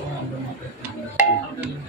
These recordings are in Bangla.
Yeah.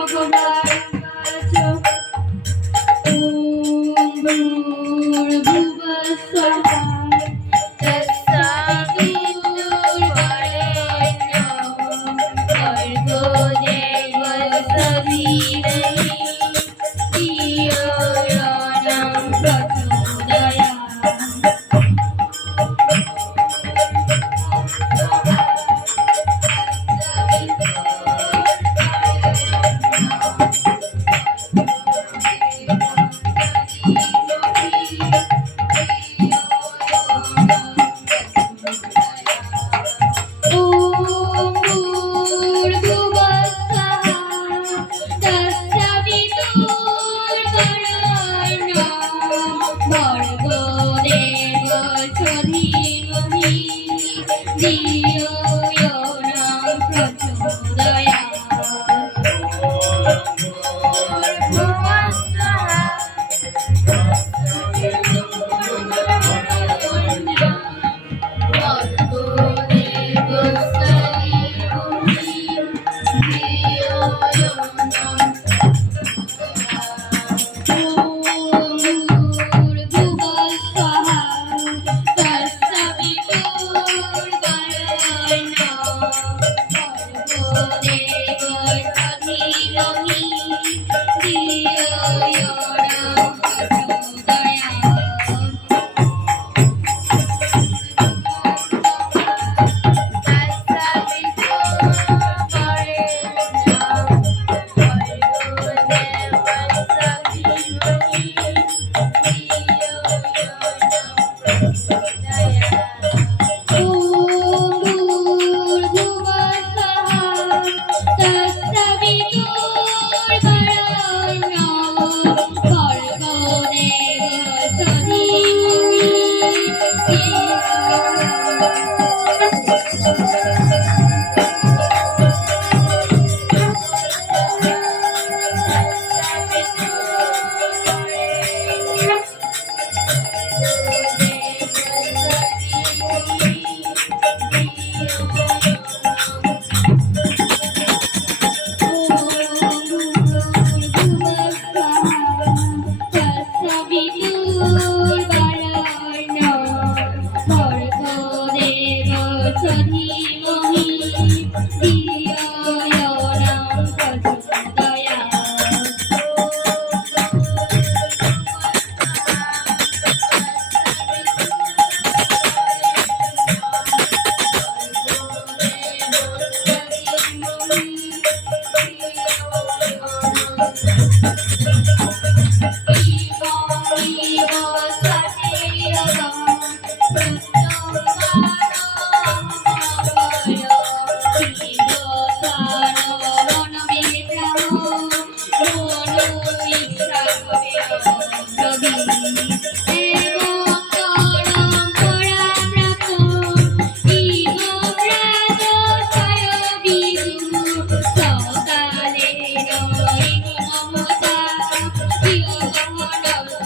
শ্রীভগবানুবাচ ॐ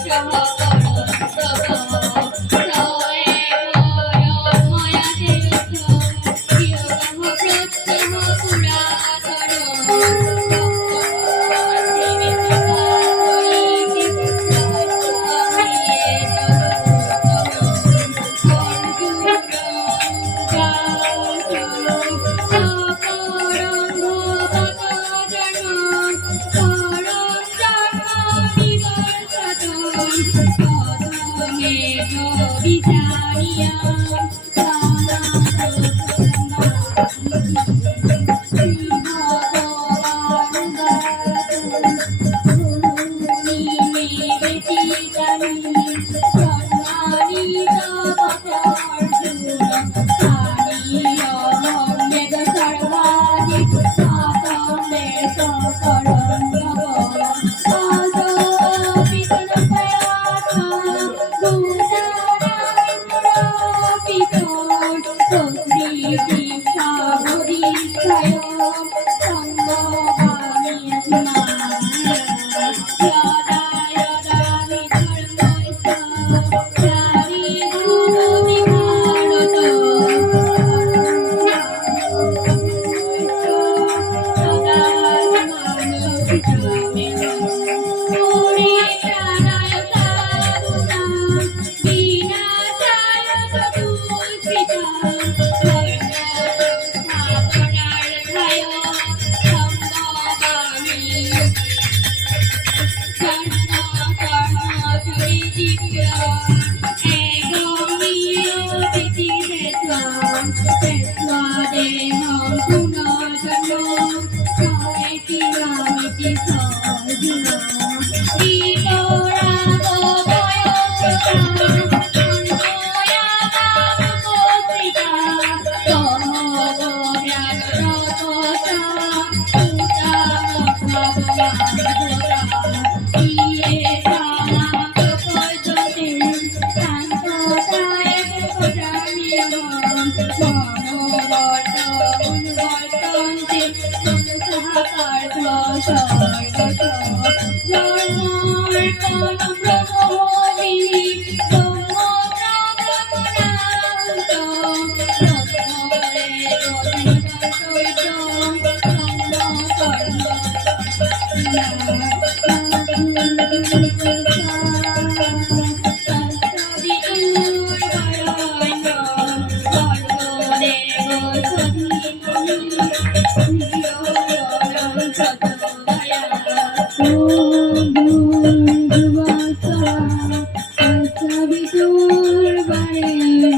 天呐 참 서성의 법이자리야.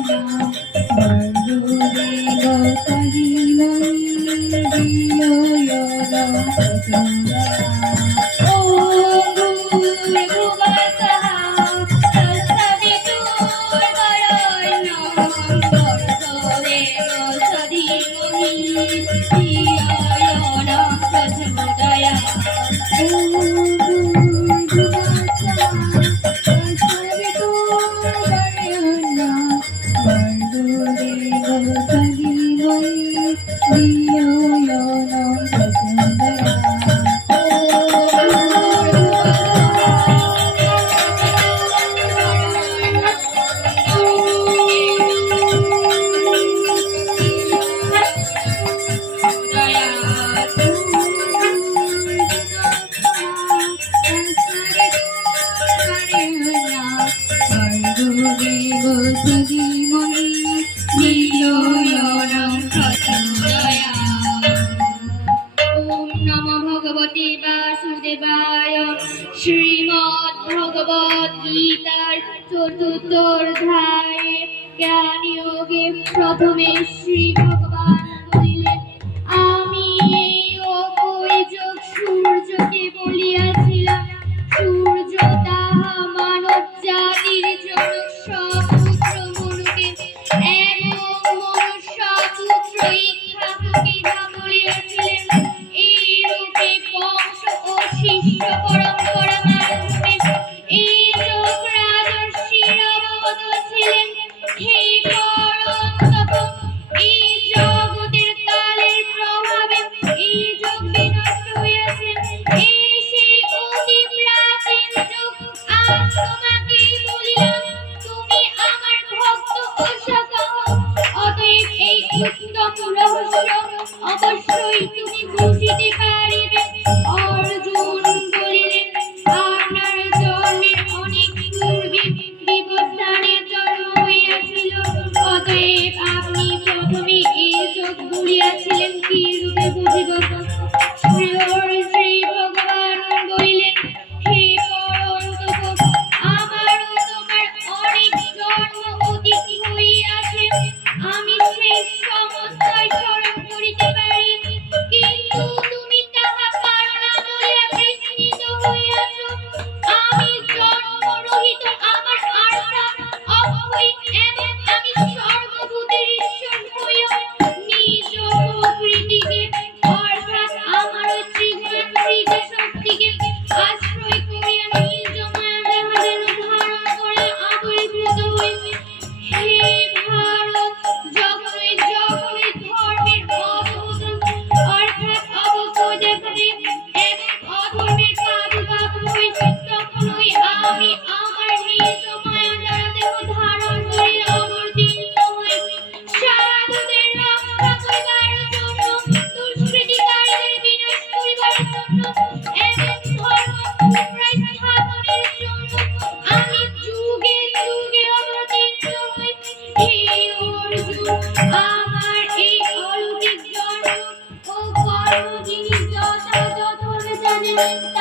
아! প্রথমে অবশ্যই তুমি বুঝিতে পারিবে thank you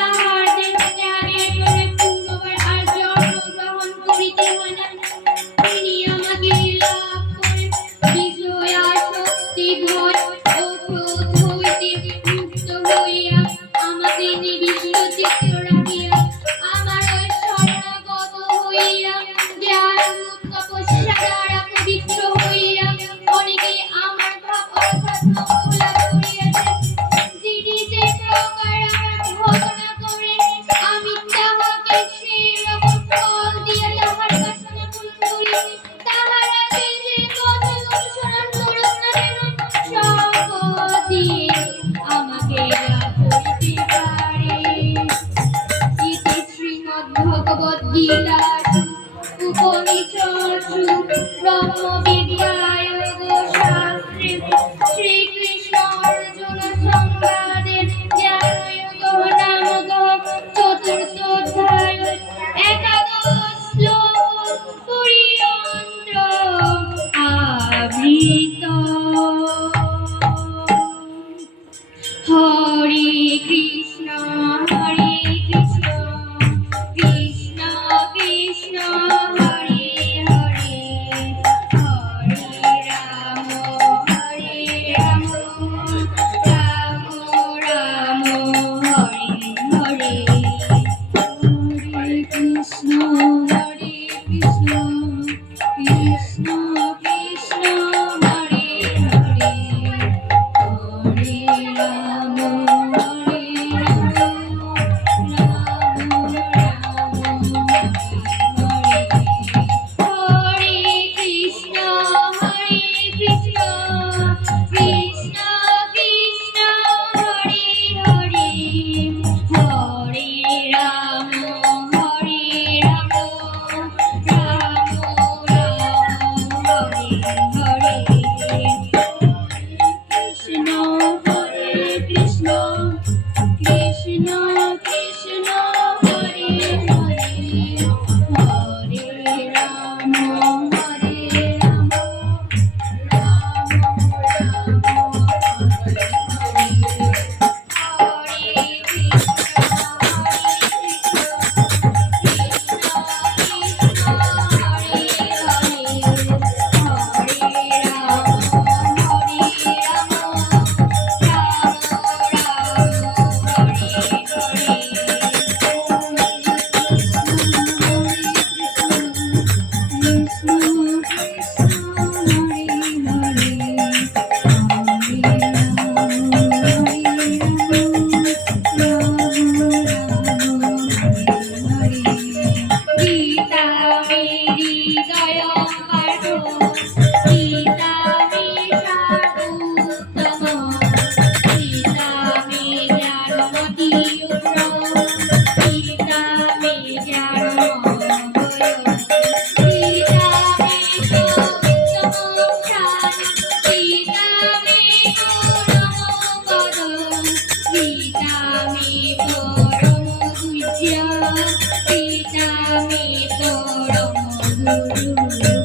পিতা মে তোর গুরু